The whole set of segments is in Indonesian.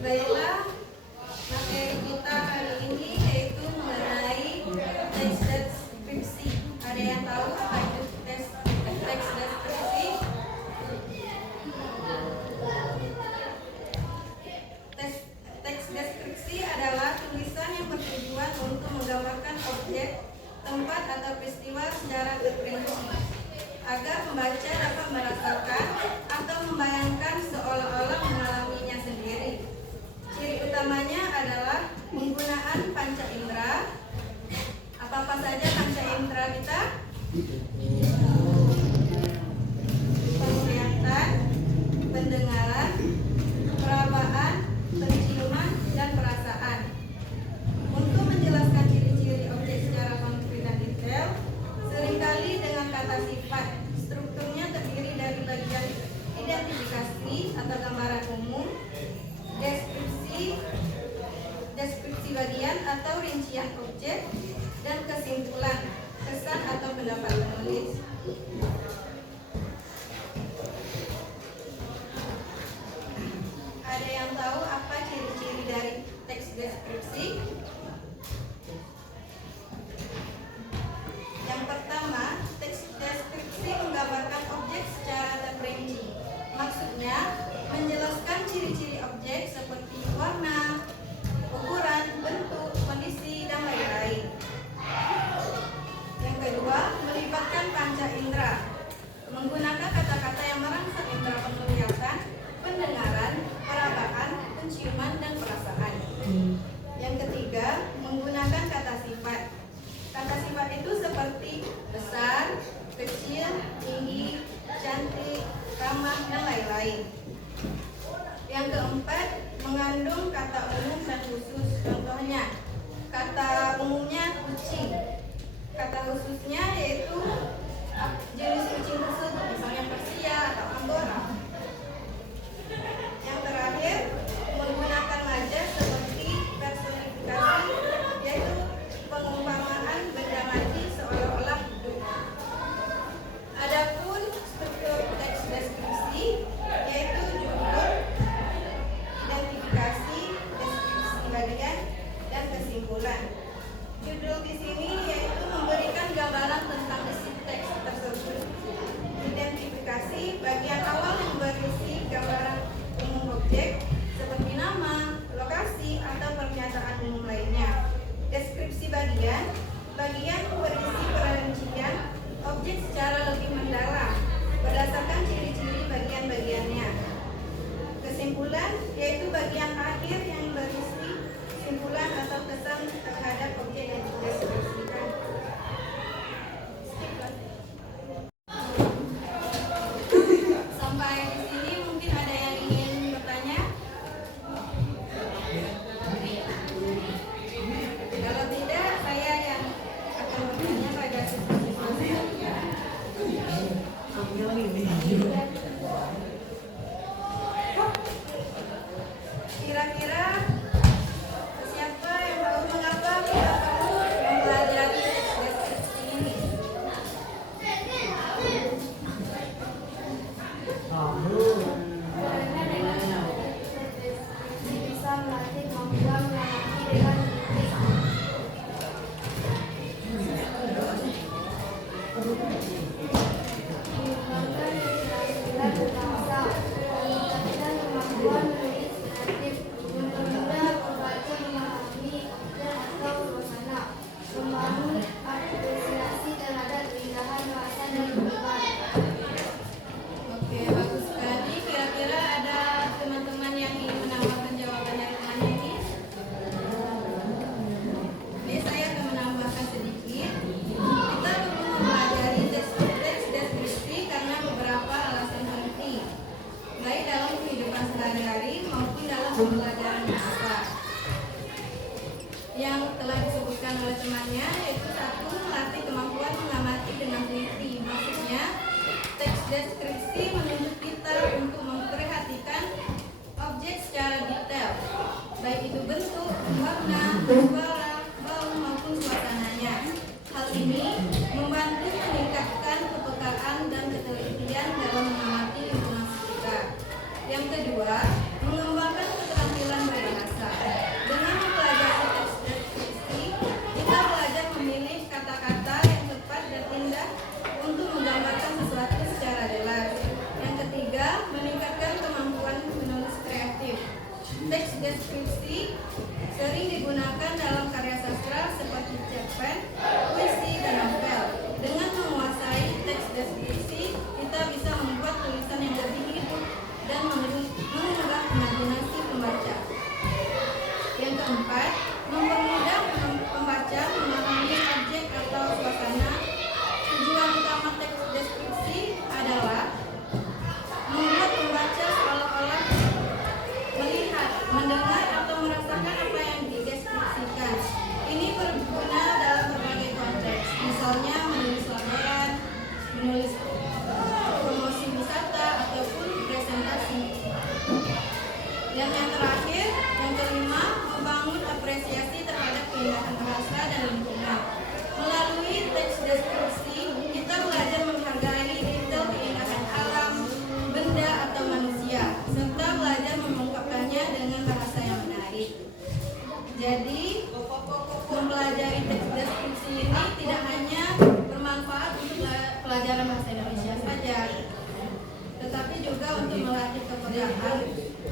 Baiklah, materi kita hari ini yaitu mengenai teks deskripsi. Ada yang tahu apa itu teks deskripsi? Teks deskripsi adalah tulisan yang bertujuan untuk menggambarkan objek, tempat atau peristiwa secara terperinci, agar pembaca dapat merasakan atau membayangkan seolah-olah mengalaminya sendiri. Ciri utamanya adalah penggunaan panca indera. Apa-apa saja panca indera kita? Penglihatan, pendengaran, perabaan, penciuman, dan perasaan. Untuk menjelaskan ciri-ciri objek secara konkret dan detail, seringkali dengan kata sifat. Strukturnya terdiri dari bagian identifikasi atau gambaran umum, deskripsi bagian atau rincian objek, dan kesimpulan, kesan atau pendapat penulis. Ada yang tahu apa ciri-ciri dari teks deskripsi? Yang pertama, teks deskripsi menggambarkan objek secara terperinci. Maksudnya, menjelaskan ciri-ciri objek seperti warna, ukuran, bentuk, kondisi, dan lain-lain. Yang kedua, melibatkan panca indera. Menggunakan kata-kata yang merangsang indera penglihatan, pendengaran, perabaan, penciuman, dan perasaan. Yang ketiga, menggunakan kata sifat. Kata sifat itu seperti besar, kecil, tinggi, cantik, ramah, dan lain-lain. Yang keempat, mengandung kata umum dan khusus. Contohnya, kata umumnya kucing. Kata khususnya yaitu jenis kucing tersebut, misalnya Persia atau Angora. Yang terakhir, menggunakan majas seperti personifikasi, yaitu pengumpamaan benda mati seolah-olah hidup. Adapun struktur teks deskripsi yaitu judul, identifikasi, deskripsi bagian, dan kesimpulan. Judul di sini yaitu memberikan gambaran tentang isi teks tersebut. Identifikasi bagian awal yang berisi gambaran umum objek seperti nama, lokasi, atau pernyataan umum lainnya. Deskripsi bagian berisi perincian objek secara lebih mendalam berdasarkan ciri-ciri bagian-bagiannya. Kesimpulan yaitu bagian akhir yang berisi kesimpulan atau kesan terhadap objek yang dideskripsikan. Sampai di sini mungkin ada yang ingin bertanya? Kalau tidak, saya yang akan bertanya pada siswa-siswa saya. Kira-kira siapa yang tahu mengapa kita perlu mempelajari teks deskripsi ini? Bisa melatih kemampuan mengamati dengan kritis. Mengembangkan istilah-istilah berbahasa, meningkatkan kemampuan menulis kreatif, mempermudah pembaca memahami dan atau suasana, membangun apresiasi terhadap keindahan bahasa dan tulisan. Oke, bagus sekali. Kira-kira ada teman-teman yang ingin menambahkan jawaban dari temannya ini? Oke, saya akan menambahkan sedikit. Kita perlu mempelajari teks deskripsi karena beberapa alasan penting, baik dalam kehidupan sehari-hari maupun dalam pembelajaran bahasa. Yang telah disebutkan oleh temannya yaitu satu, melatih kemampuan mengamati dengan teliti. Maksudnya, teks deskripsi menuntut kita untuk memperhatikan objek secara detail, baik itu bentuk, warna, suara, bau, maupun suasananya. Hal ini membantu meningkatkan kepekaan dan ketelitian dalam mengamati lingkungan sekitar. Yang kedua, mengembangkan keterampilan teks deskripsi sering digunakan dalam karya sastra seperti cerpen, puisi, dan novel. Dengan menguasai teks deskripsi, kita bisa membuat tulisan yang lebih hidup dan mengunggah imajinasi pembaca. Yang keempat, mempermudah pembaca memahami objek atau suasana. Tujuan utama teks deskripsi adalah membuat pembaca seolah-olah melihat, mendengar, atau merasakan apa yang dideskripsikan. Ini berguna dalam berbagai konteks, misalnya menulis laporan, menulis promosi wisata, ataupun presentasi. Dan yang terakhir, yang kelima, membangun apresiasi terhadap keindahan bahasa dan lingkungan. Melalui teks deskripsi, kita belajar menghargai detail keindahan alam, benda, atau manusia, serta belajar mengungkapkannya dengan bahasa yang menarik. Jadi, mempelajari teks deskripsi ini tidak hanya bermanfaat untuk pelajaran bahasa Indonesia saja, tetapi juga untuk melatih kepekaan,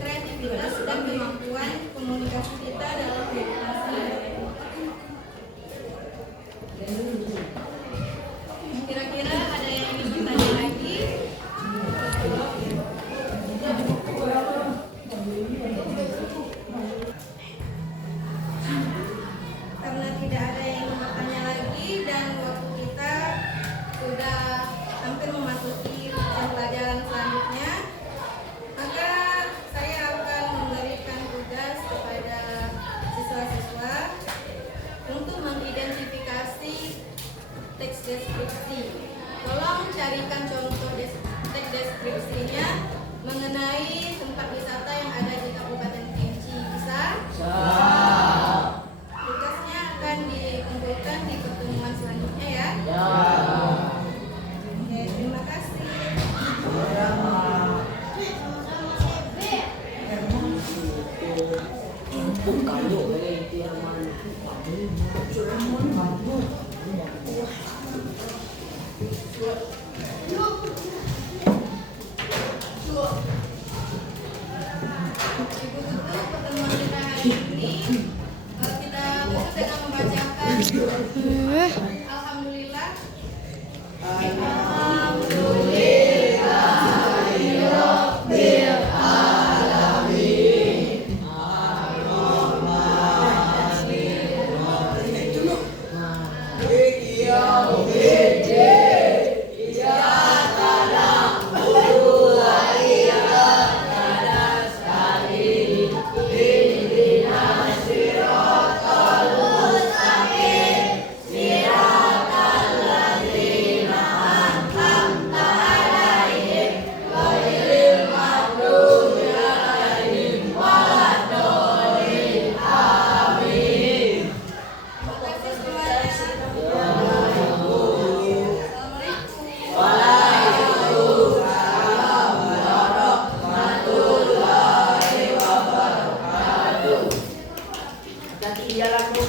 kreativitas, dan kemampuan komunikasi kita dalam kehidupan sehari-hari. Kira-kira ada yang ingin bertanya lagi? Karena tidak ada yang ingin bertanya lagi dan waktu kita sudah hampir memasuki jam pelajaran selanjutnya, maka saya akan memberikan tugas kepada siswa-siswa untuk mengidentifikasi teks deskripsi. Tolong carikan contoh teks deskripsinya mengenai tempat wisata yang ada di Kabupaten Kerinci. Bisa? Tugasnya akan dikumpulkan di pertemuan selanjutnya ya. Oke, terima kasih. Ibu tutup pertemuan kita hari ini. Kita tutup dengan membacakan Alhamdulillah. Terima kasih semuanya. Assalamualaikum. Nanti jalan bu.